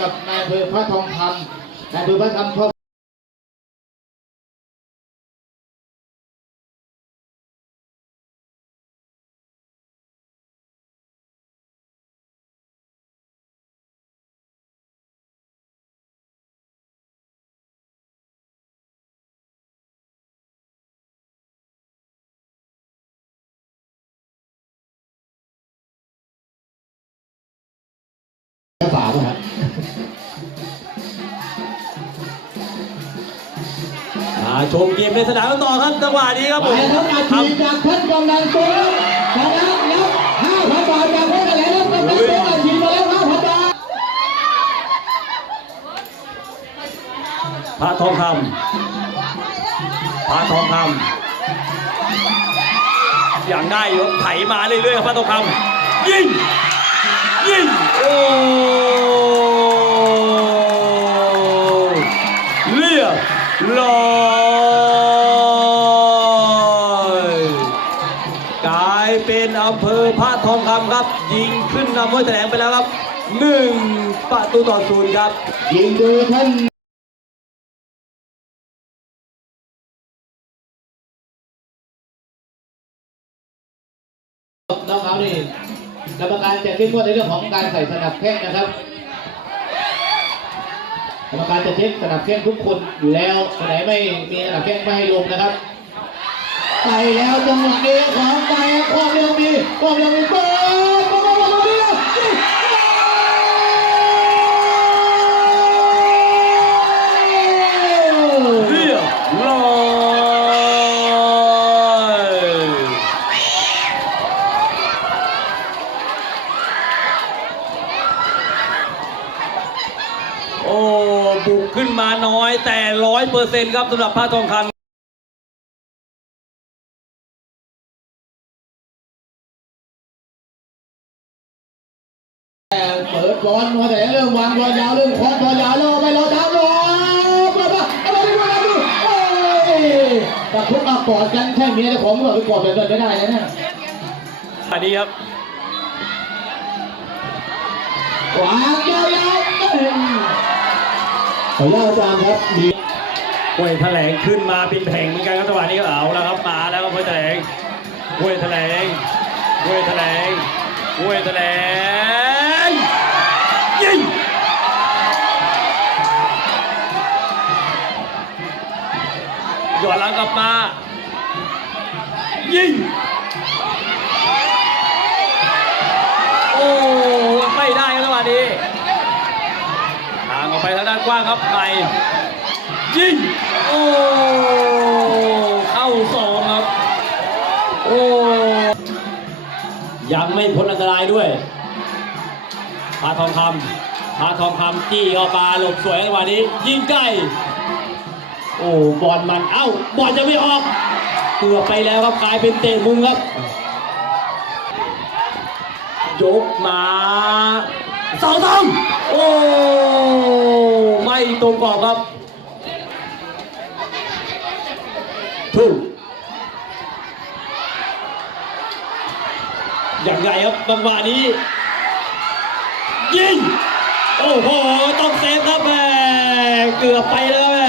กับนายอำเภอพระทองคำนายอำเภอพระทอง คำฝาป่ะครับมาชมเกมในสนามกันต่อครับจังหวะนี้ครับไปผมแล้วอาชีพจากท่านกำนันตัวชนะแล้วห้าพันบาทจากท่านอะไรแล้วกำนันตัวอาชีพมาแล้วห้าพันบาทพระทองคำพระทองคำอย่างได้อยู่ไถมาเรื่อยๆครับพระทองคำยิง เป็นอำเภอพระทองคำครับ ยิงขึ้นนำห้วยแถลงไปแล้วครับหนึ่งประตูต่อศูนย์ครับยิงโดยท่านน้องเขานี่กรรมการจะเข้มงวดในเรื่องของการใส่สนับแข้งนะครับกรรมการจะเช็คสนับแข้งทุกคนอยู่แล้วคนไหนไม่มีสนับแข้งไม่ให้ลงนะครับ ไปแล้วจังหวะนี้ของไปความเร็วมีความเร็วมีเปิดมามามามาดีเรียบร้อยโอ้บุกขึ้นมาน้อยแต่ร้อยเปอร์เซ็นต์ครับสำหรับพระทองคำ บอลมาแต่เรื่องวางบอลยาวเรื่องคอนบอลยาวแล้วไปเราดาวลงมาบ้าเอาไปดูเอาดูโอ้ยแต่ทุกอากอดกันแค่เมียเจ้าของก็ไปกอดแบบนั้นไม่ได้นะเนี่ยอันนี้ครับวางยาวๆขออนุญาตอาจารย์ครับมีห้วยแถลงขึ้นมาเป็นแผงเหมือนกันครับจังหวะนี้ก็เอาแล้วครับมาแล้วครับห้วยแถลงห้วยแถลงห้วยแถลงห้วยแถลง กลับมา ยิง โอ้ไม่ได้ครับจังหวะนี้ทางออกไปทางด้านกว้างครับใหม่ยิง โอ้เข้าสองครับ โอ้ยังไม่พ้นอันตรายด้วยพาทองคำพาทองคำจี้เข้ามาหลบสวยจังหวะนี้ ยิงใกล้ โอ้บอลมันเอ้าบอลจะไม่ออกเกือบไปแล้วครับกลายเป็นเตะมุมครับยกมาเสาทองโอ้ไม่ตรงกรอบครับถูกอย่างไรครับจังวะนี้ ยิง โอ้โห ต้องเซฟครับแม่เกือบไปแล้ว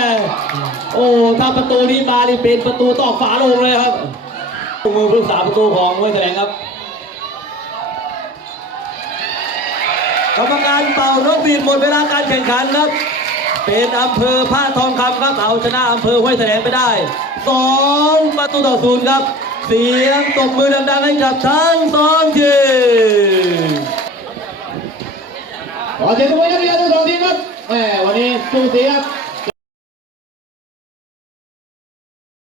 ถ้าประตูนี้มานี่เป็นประตูตอกฝาลงเลยครับมือผู้รักษาประตูของห้วยแถลงครับกรรมการเป่านกหวีดหมดเวลาการแข่งขันครับ เป็นอำเภอพระทองคำครับเอาชนะอำเภอห้วยแถลงไปได้สองประตูต่อศูนย์ครับ เสียงตบมือดังๆให้กับทั้งสองทีมขอเสียงปรบมือนักเรียนทั้งสองทีมครับแหมวันนี้สู้สีครับ